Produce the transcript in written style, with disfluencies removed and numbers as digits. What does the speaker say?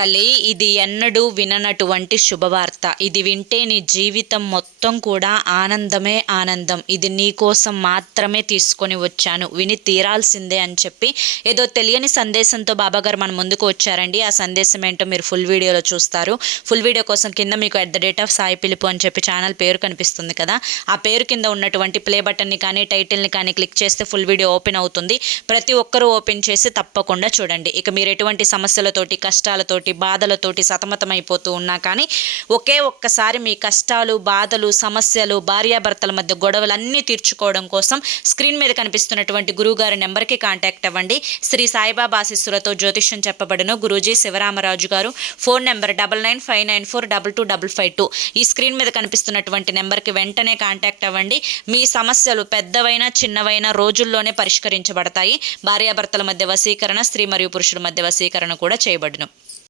తల్లి, ఇది ఎన్నడూ విననటువంటి శుభవార్త. ఇది వింటే నీ జీవితం మొత్తం కూడా ఆనందమే ఆనందం. ఇది నీ కోసం మాత్రమే తీసుకొని వచ్చాను, విని తీరాల్సిందే అని చెప్పి ఏదో తెలియని సందేశంతో బాబాగారు మన ముందుకు వచ్చారండి. ఆ సందేశం ఏంటో మీరు ఫుల్ వీడియోలో చూస్తారు. ఫుల్ వీడియో కోసం కింద మీకు @సాయి పిలుపు అని చెప్పి ఛానల్ పేరు కనిపిస్తుంది కదా, ఆ పేరు కింద ఉన్నటువంటి ప్లే బటన్ని కానీ టైటిల్ని కానీ క్లిక్ చేస్తే ఫుల్ వీడియో ఓపెన్ అవుతుంది. ప్రతి ఒక్కరూ ఓపెన్ చేసి తప్పకుండా చూడండి. ఇక మీరు ఎటువంటి సమస్యలతోటి, కష్టాలతోటి, బాధలతోటి సతమతమైపోతూ ఉన్నా కానీ ఒక్కసారి మీ కష్టాలు, బాధలు, సమస్యలు, భార్యాభర్తల మధ్య గొడవలన్నీ తీర్చుకోవడం కోసం స్క్రీన్ మీద కనిపిస్తున్నటువంటి గురువుగారి నెంబర్కి కాంటాక్ట్ అవ్వండి. శ్రీ సాయిబాబా ఆశీస్సులతో జ్యోతిష్యం చెప్పబడును. గురూజీ శివరామరాజు గారు. Phone number 9959422552. ఈ స్క్రీన్ మీద కనిపిస్తున్నటువంటి నెంబర్కి వెంటనే కాంటాక్ట్ అవ్వండి. మీ సమస్యలు పెద్దవైనా చిన్నవైనా రోజుల్లోనే పరిష్కరించబడతాయి. భార్యాభర్తల మధ్య వశీకరణ, స్త్రీ మరియు పురుషుల మధ్య వశీకరణ కూడా చేయబడును.